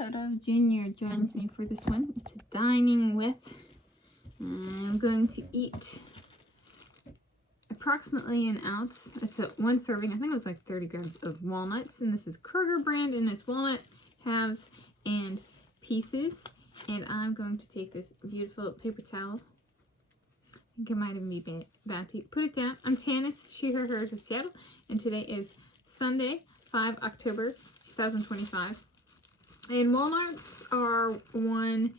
Toto Jr. joins me for this one. It's a dining with. I'm going to eat approximately an ounce. It's one serving. I think it was like 30 grams of walnuts. And this is Kroger brand. And it's walnut, halves, and pieces. And I'm going to take this beautiful paper towel. I think it might even be Bounty. Put it down. I'm Tanis, she, her, hers of Seattle. And today is Sunday, 5 October 2025. And walnuts are I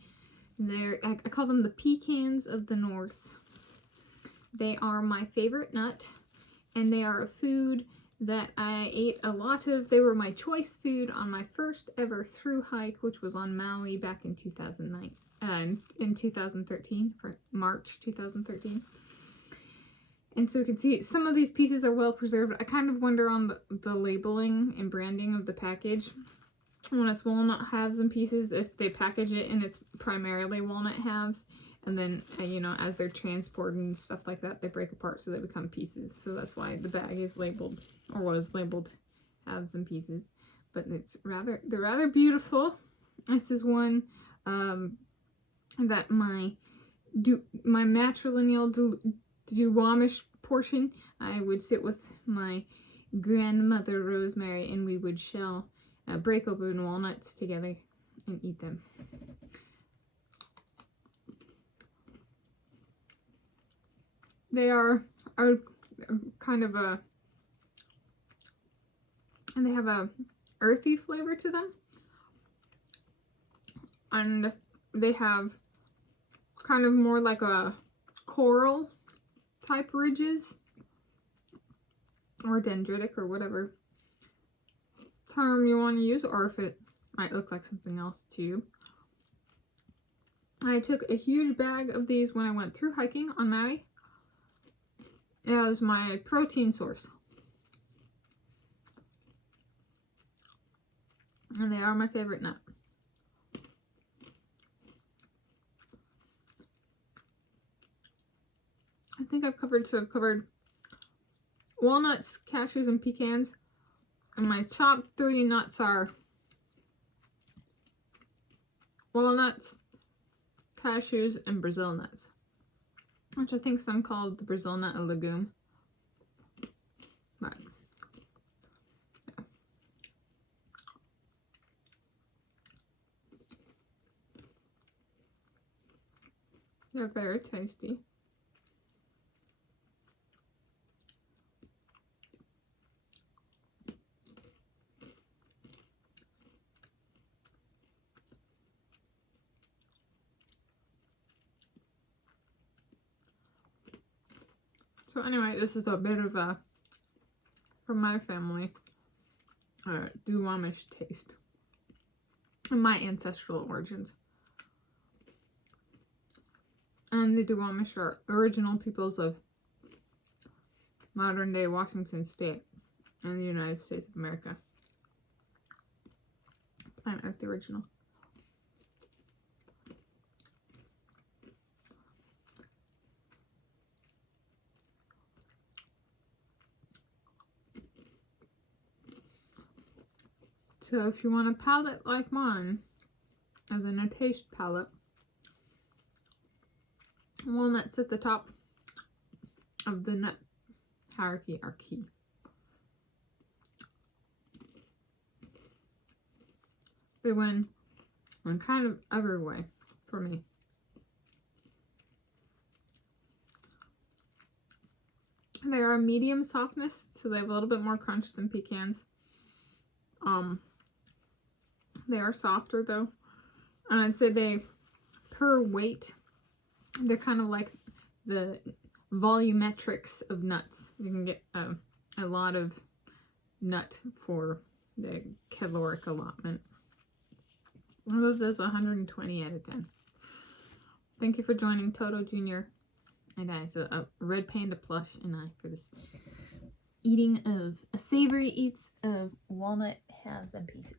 call them the pecans of the north. They are my favorite nut, and they are a food that I ate a lot of. They were my choice food on my first ever thru-hike, which was on Maui back in 2013, for March 2013. And so you can see some of these pieces are well preserved. I kind of wonder on the labeling and branding of the package, when it's walnut halves and pieces, if they package it and it's primarily walnut halves, and then you know, as they're transported and stuff like that, they break apart so they become pieces. So that's why the bag is labeled, or was labeled, halves and pieces. But they're rather beautiful. This is one that my matrilineal Duwamish portion, I would sit with my grandmother Rosemary, and we would break open walnuts together and eat them. They are kind of and they have a earthy flavor to them, and they have kind of more like a coral type ridges, or dendritic, or whatever term you want to use, or if it might look like something else to you. I took a huge bag of these when I went through hiking on Maui as my protein source. And they are my favorite nut. I think I've covered walnuts, cashews, and pecans. And my top 3 nuts are walnuts, cashews, and Brazil nuts, which I think some call the Brazil nut a legume. But yeah. They're very tasty. So anyway, this is a bit of a, from my family, Duwamish taste, and my ancestral origins. And the Duwamish are original peoples of modern day Washington State and the United States of America. Planet Earth, the original. So if you want a palette like mine, as in a taste palette, walnuts at the top of the nut hierarchy are key. They win in kind of every way for me. They are medium softness, so they have a little bit more crunch than pecans. They are softer though, and I'd say per weight, they're kind of like the volumetrics of nuts. You can get a lot of nut for the caloric allotment. I love those 120 out of 10. Thank you for joining Toto Jr. and I. So a red panda plush and I for this eating of a savory eats of walnut halves and pieces.